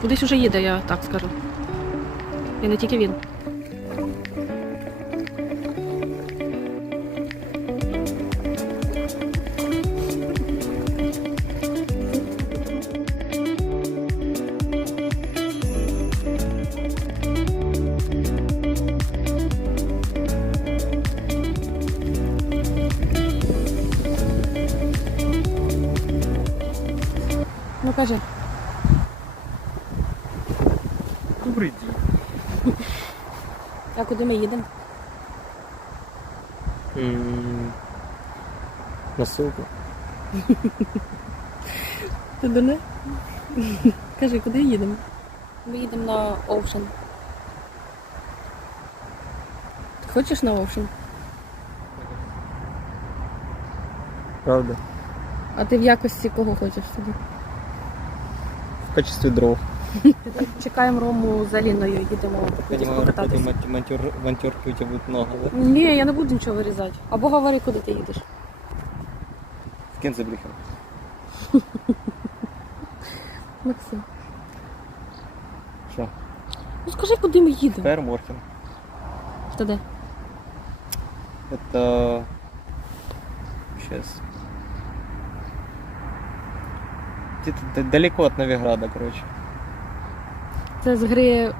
Кудись уже їде, я так скажу. І не тільки він. Ну кажи. А куди ми їдемо? На ссылку. Ти до не? Кажи, куди їдемо? Ми їдемо на Ocean. Ти хочеш на Ocean? Правда? А ти в якості кого хочеш сюди? В качестве дров. Чекаємо Рому з Аліною, їдемо покататися. Авантюрки у будет много, да? Ні, я не буду нічого вирізати. Або говори, куди ти їдеш. В Кензебрихен. Максим. Що? Ну скажи, куди ми їдемо? Фейерморхен. Та де? Это... Сейчас. Далеко от Новиграда, короче. Це з гри е,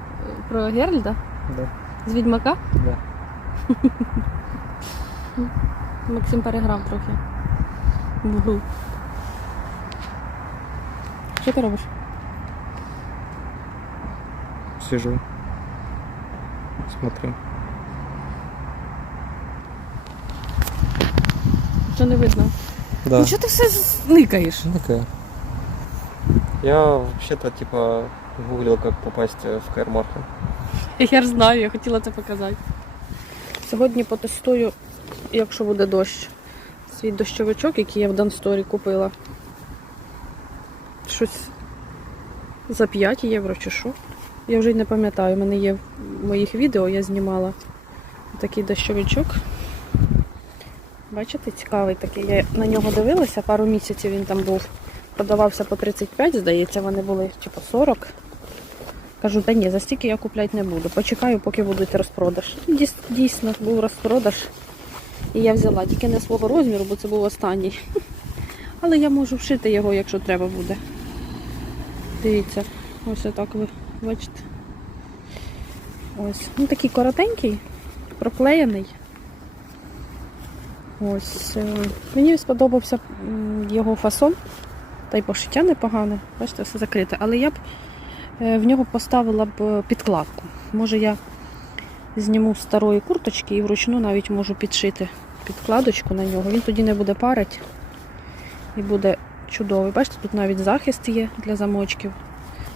про Геральда? Да. З Відьмака? Да. Максим переграв трохи. В гру. Що ти робиш? Сижу. Смотрю. Що не видно? Да. Ну чого ти все зникаєш? Такая. Я вообще-то типа гуглил, как попасть э, в Каэрморхен. Я ж знаю, я хотіла це показати. Сьогодні потестую, якщо буде дощ. Свій дощовичок, який я в Дансторі купила. Щось за 5 євро чи що. Я вже й не пам'ятаю, у мене є в моїх відео, я знімала такий дощовичок. Бачите, цікавий такий. Я на нього дивилася, пару місяців він там був. Продавався по 35, здається, вони були типу 40. Кажу, та ні, за стільки я купляти не буду. Почекаю, поки будуть розпродаж. Дійсно, був розпродаж. І я взяла тільки не свого розміру, бо це був останній. Але я можу вшити його, якщо треба буде. Дивіться, ось отак ви бачите. Ось. Ну такий коротенький, проклеєний. Ось. е, Мені сподобався його фасон. Та й пошиття непогане. Бачите, все закрите. Але я б в нього поставила б е, підкладку. Може я зніму з старої курточки і вручну навіть можу підшити підкладочку на нього. Він тоді не буде парити і буде чудовий. Бачите, тут навіть захист є для замочків.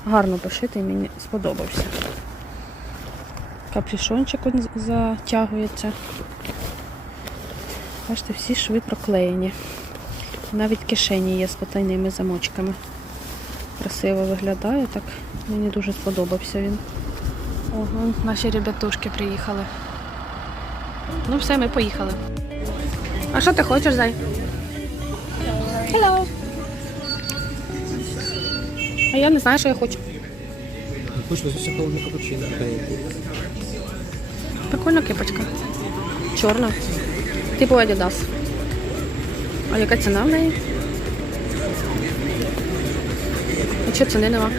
Гарно пошитий, мені сподобався. Капюшончик затягується. Бачите, всі шви проклеєні. Навіть кишені є з потайними замочками красиво виглядає, так мені дуже сподобався він. Ого, наші ребятушки приїхали. Ну все, ми поїхали. А що ти хочеш, зай? Hello. А я не знаю, що я хочу. Хочешь здесь холодный капучино? Прикольна кипочка. Чорна. Типу Adidas. А яка ціна в неї? А чого ціни нема?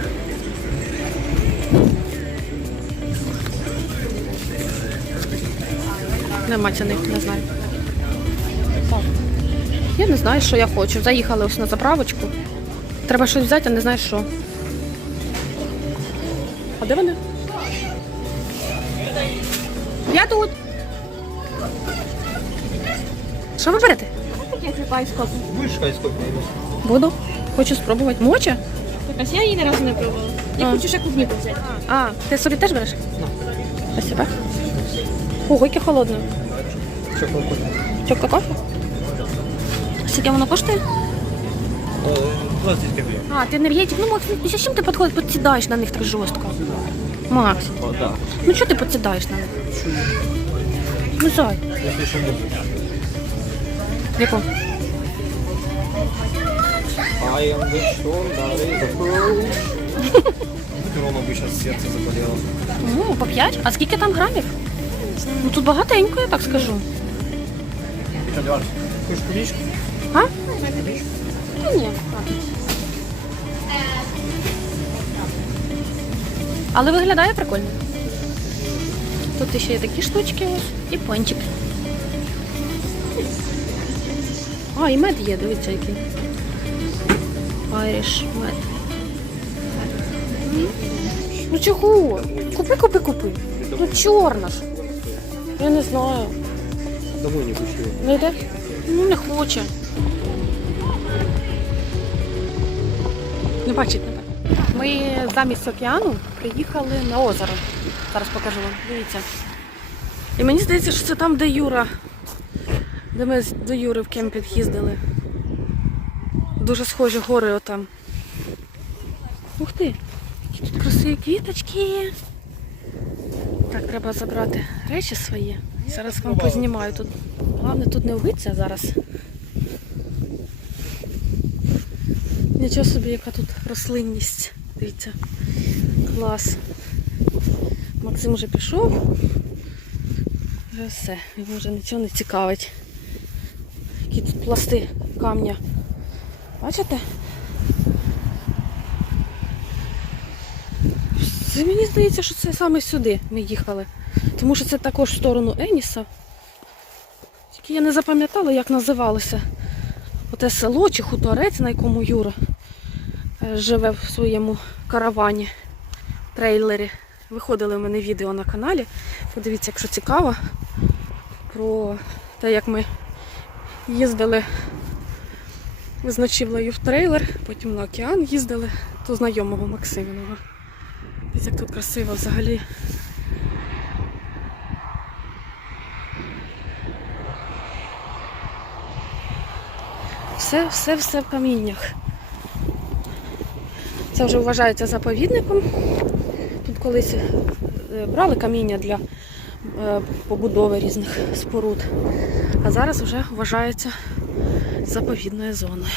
Нема ціни, не знаю. Я не знаю, що я хочу. Заїхали ось на заправочку. Треба щось взяти, а не знаю що. А де вони? Я тут. Що ви берете? Будешь хайскоп? Буду. Хочу спробувати. Моча? Так, а я її ні разу не пробувала. Я А. хочу ще клубніку взяти. А, ти собі теж береш? Спасибо. Ого, яке холодне. Что какой? Чокка кофе? Скільки воно коштує? 20 гривен. А, ти енергетик. Ну, Макс, ну зачем ти підходиш, підсідаєш на них так жорстко? Макс, О, да. ну чого ти підсідаєш на них? Ну, зай. Если. В якому? I am the storm that is approach. сердце заболело. Ну, по 5. А скільки там грамів? Ну тут багатенько, я так скажу. Леон, хочешь? А? Та ні. Але виглядає прикольно. Тут ще є такі штучки і пончик. А, і мед є, дивіться який. Irish мед. Ну чого? Купи, купи, купи. Ну чорна ж. Я не знаю. Домой не пущу. Не йде? Ну не хоче. Не бачить, не бачить. Ми замість океану приїхали на озеро. Зараз покажу вам. Дивіться. І мені здається, що це там, де Юра. Де ми до Юри в кемпінг їздили. Дуже схожі гори отам. Ух ти! Які тут красиві квіточки. Так, треба забрати речі свої. Зараз вам познімаю тут. Головне тут не вбитися зараз. Нічого собі, яка тут рослинність. Дивіться. Клас. Максим вже пішов. Вже все, йому вже нічого не цікавить. Які тут пласти камня. Бачите? Мені здається, що це саме сюди ми їхали. Тому що це також в сторону Еніса. Тільки я не запам'ятала, як називалося оте село чи хуторець, на якому Юра е, живе в своєму каравані, трейлері. Виходили в мене відео на каналі. Подивіться, якщо цікаво, про те, як ми їздили з ночівлею в трейлер, потім на океан їздили до знайомого Максиміного. Дивіться, як тут красиво взагалі. Все, все, все в каміннях. Це вже вважається заповідником. Тут колись е, брали каміння для е, побудови різних споруд. А зараз вже вважається заповідною зоною.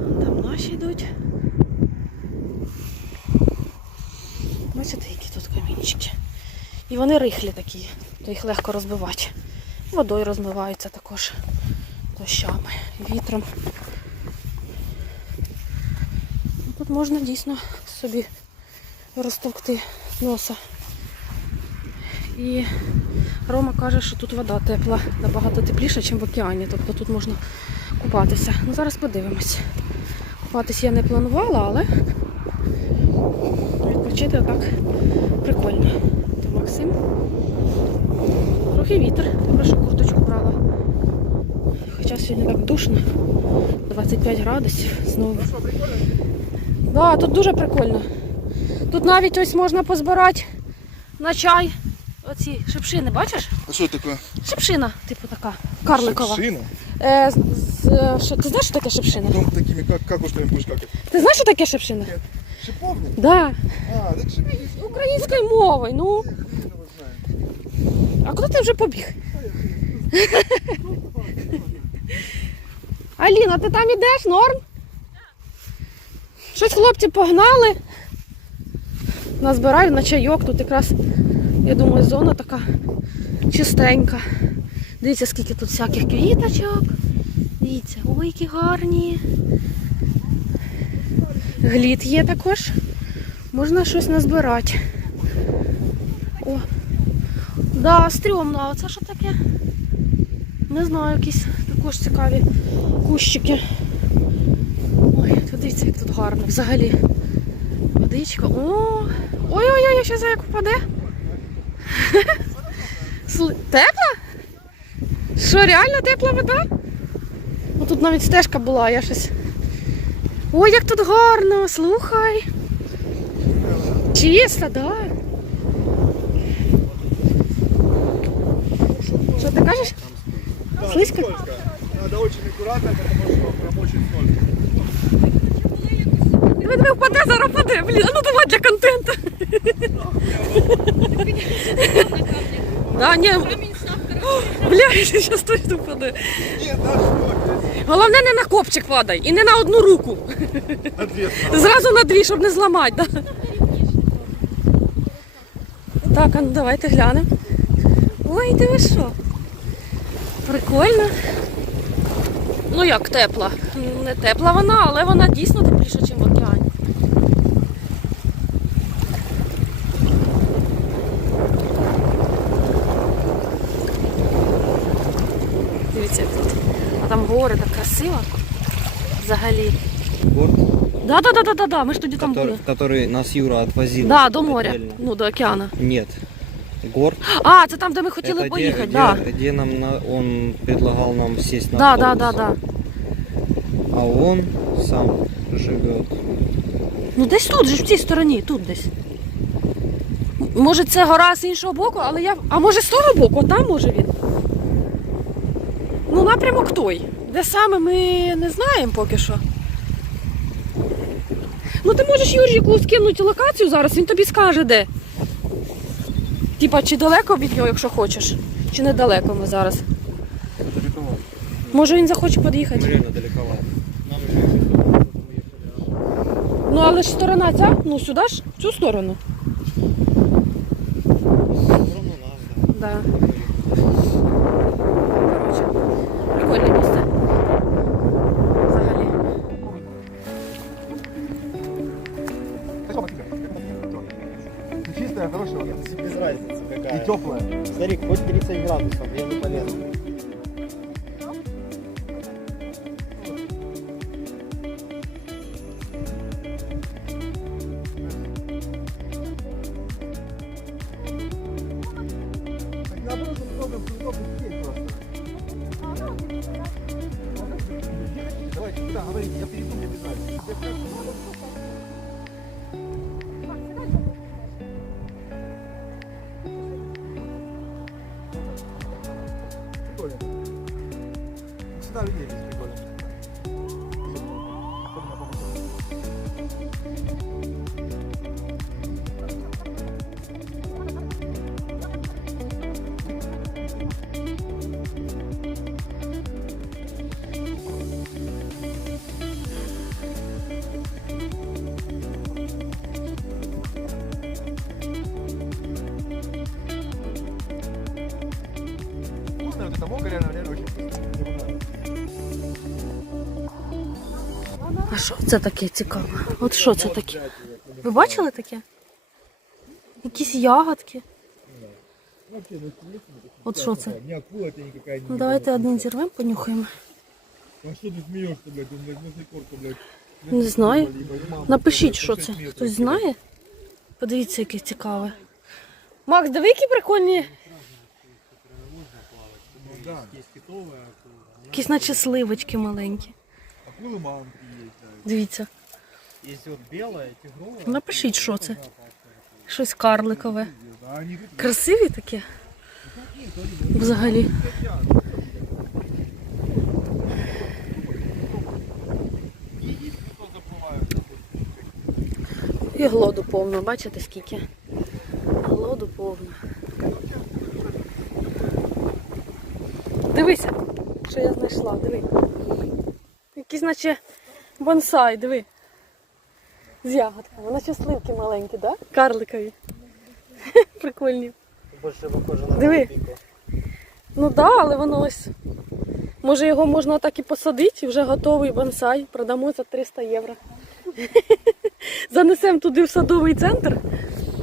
Там наші йдуть. Бачите, які тут камінчики. І вони рихлі такі, то їх легко розбивати. Водою розмиваються також дощами, вітром. Ну, Тут можна дійсно собі розтовкти носа. І Рома каже, що тут вода тепла, набагато тепліша, ніж в океані. Тобто тут можна купатися. Ну зараз подивимось. Купатись я не планувала, але відпочити отак прикольно. То Максим. Трохи вітер, добре, що курточку брала. Хоча сьогодні так душно. 25 градусів знову. Да, тут дуже прикольно. Тут навіть ось можна позбирати на чай. Оці шипшини, бачиш? А що таке? Шипшина, типу така, карликова. Шина? Е, з, з- що, ти знаєш, що таке шипшина? Потом такими, как, как уж ты будешь какать? Ти знаєш, що таке шипшина? Шиповник? Да. А, так шиповник. Українською мовою, ну. А куди ти вже побіг? Аліна, ти там ідеш, норм? Щось хлопці погнали. Назбираю на чайок. Тут якраз, я думаю, зона така чистенька. Дивіться, скільки тут всяких квіточок. Дивіться, ой, які гарні. Глід є також. Можна щось назбирати. О, Да, стрьомно, а це що таке? Не знаю, якісь також цікаві кущики. Ой, подивіться, як тут гарно взагалі. Водичка. О! Ой-ой-ой, що за як впаде? Тепла? Що, реально тепла вода? Ну тут навіть стежка була, я щось. Ой, як тут гарно, слухай. Чисто. Да. Що ти кажеш? Слизько? Скользко. Надо очень аккуратно, потому что промочит скользко. Диви, диви, впаде, зараз. Блін, а ну давай для контенту. Да, ні. Бля, зараз точно впаде. Головне не на копчик падай і не на одну руку. Зразу на дві, щоб не зламати. Да? Так, а ну давайте глянемо. Ой, ти ви що? Прикольно. Ну як тепла? Не тепла вона, але вона дійсно тепліша, ніж в океані. Дивіться, як тут. А там гори так красиво. Взагалі. Да, да, да, да, да, да. Ми ж тоді там були. который нас Юра отвозил. Да, до моря. отдельно. Ну, до океану. Нет. Горд. А, це там, де ми хотіли это поїхати, где, да. где, нам на, он предлагал нам сесть на Да, да, автобус. да, да. А он сам живет. Ну десь тут же, в цій стороні, тут десь. Може це гора з іншого боку, але я. А може з того боку, там може він. Ну, напрямок той. Де саме ми не знаємо поки що. Ну ти можеш Юріку скинути локацію зараз, він тобі скаже де. Типа, чи далеко від нього, якщо хочеш, чи недалеко ми зараз. Далековато. Може він захоче під'їхати. Реально далековато. Ну але ж сторона ця, ну сюди ж, в цю сторону. Смотри, хоть 30 градусов, я не полезу. це таке цікаве? От що це таке? Ви бачили таке? Якісь ягодки. От що це? Не акула это никакая не Ну давайте один зірвемо, понюхаємо. А что ты смеешься, блядь? Он, блядь, возле корка, блядь. Не знаю. Мама, Напишіть, що блядь, це. смеется. Хтось знає? Подивіться, яке цікаве. Макс, диви, які прикольні. Да. Якісь наче сливочки маленькі. Акулы мамки есть, да. Дивіться. Напишіть, що це. Щось карликове. Красиві такі. Взагалі. І глоду повно, бачите скільки? Глоду повно. Дивися, що я знайшла, диви. Якісь наче бонсай, диви. З ягодками. Наче сливки маленькі, так? Да? Карликові. Прикольні. Больше похоже на Диви. голубику. Ну так, да, але воно ось. Може його можна так і посадити, і вже готовий бонсай. Продамо за 300 євро. Занесемо туди в садовий центр.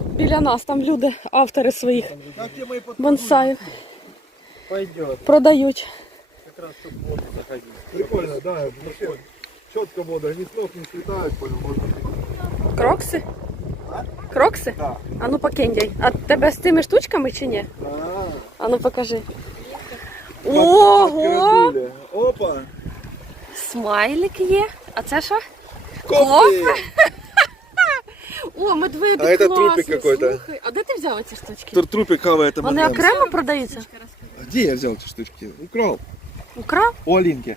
Біля нас там люди, автори своїх бонсаїв Пойдет. продають. Как раз тут воду заходить. Прикольно, да, вообще четко вода, они с ног не слетают, понял, можно Крокси? Крокси? Да. А ну покендяй. А тебе з цими штучками чи ні? А, А ну покажи. Ого! Открыли. Опа! Смайлик є. А це що? Кофе! О, медведик А это класний, трупик какой-то. слухай. А де ти взяв ці штучки? Тур трупик хава это Вони окремо продаються? А Где я взял эти штучки? Украл. Украв? У Алинки.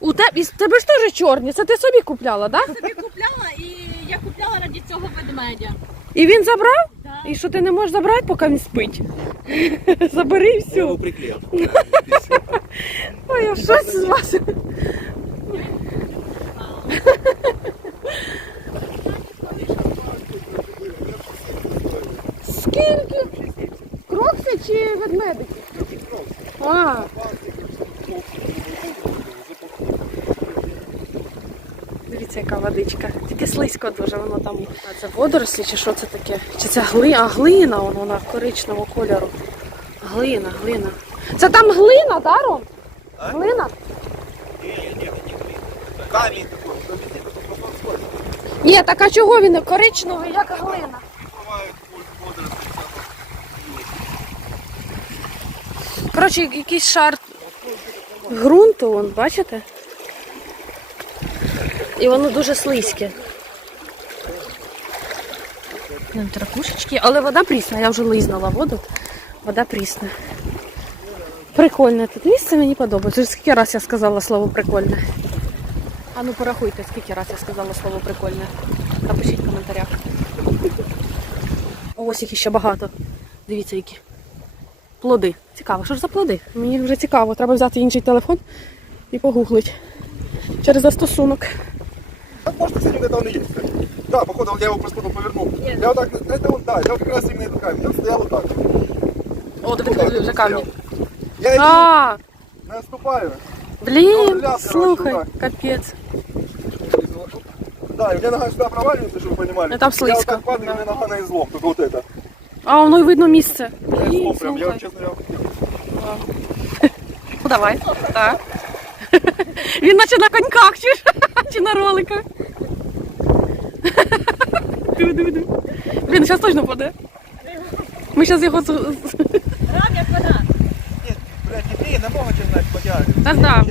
У тебе, із тебе ж теж чорні, це ти собі купляла, так? Да? Собі купляла і я купляла раді цього ведмедя. І він забрав? Да. І що ти не можеш забрати, поки він спить? Забери і все. Ой, а що це з вас? скільки? Крокси чи ведмедики? А. Дивіться, яка водичка. Тільки слизько дуже, воно там. А це водорослі чи що це таке? Чи це гли... а, глина, вон вона коричневого кольору. Глина, глина. Це там глина, да, Ром? Глина? Скорость. Ні, так а чого він коричневий, як глина? Коротше, якийсь шар ґрунту, вон, бачите? І воно дуже слизьке. Там ракушечки, але вода прісна, я вже лизнула воду. Вода прісна. Прикольне тут місце, мені подобається. Скільки раз я сказала слово прикольне? А ну порахуйте, скільки раз я сказала слово прикольне. Напишіть в коментарях. Ось їх ще багато. Дивіться, які. Плоди. Цікаво, що ж за плоди? Мені вже цікаво. Треба взяти інший телефон і погуглить. Через застосунок. Может, кстати, вот это он и есть. кстати. Да, походу я его просто повернул. Я вот так, это он, да, я вот как раз именно этот камень. Он стоял вот так. О, диви, диви, диви, вже камні. Я иду, А, наступаю. блін, ляп, слухай, коротше, капець. Да, и у меня нога сюда проваливается, чтобы вы понимали. Ну, там Я вот слизко. так падаю, и у меня нога на излом, только вот это. А, воно й видно місце. На Блін, излом прям, я, слухай. честно, я... Ну, давай. Так. Він наче на коньках чи, ж? чи на роликах. Диви, диви, диви. Блін, зараз точно паде. Ми зараз його... з- з- Рам, як вона. Нет, блядь, теплее намного, чем, знаешь, по диагоналю. Та да.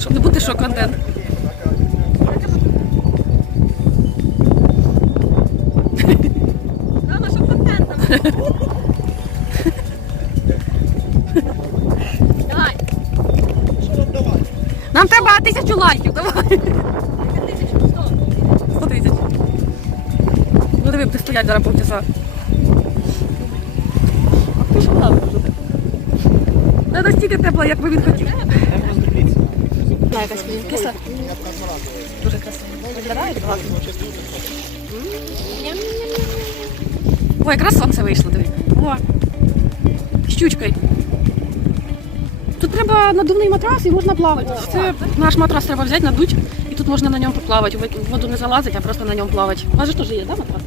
Щоб не бути що контент. Рама, щоб контентом. Давай. Тисячу лайків, давай. Тисячу сто. 100 тисяч. Ну диви, стоять зараз півчаса. А ти що надо? Не настільки тепло, як би він хотів. Якась кисла. Дуже красиво. Виглядає гарно. О, якраз сонце вийшло, диви. О, щучкою. Треба надувний матрас і можна плавати. Це наш матрас треба взяти, надуть, і тут можна на ньому поплавати. Воду не залазить, а просто на ньому плавати. У вас же теж є, да, матрас?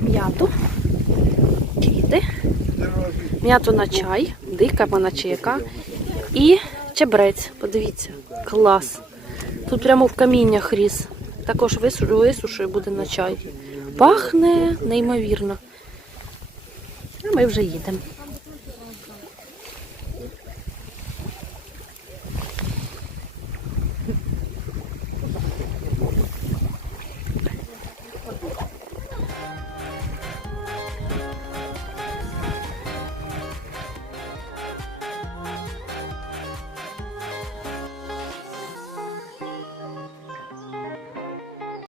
М'яту, квіти, м'яту на чай, дика вона. І чебрець. Подивіться, клас. Тут прямо в каміннях ріс. Також вису- висушує буде на чай. Пахне неймовірно. А ми вже їдемо.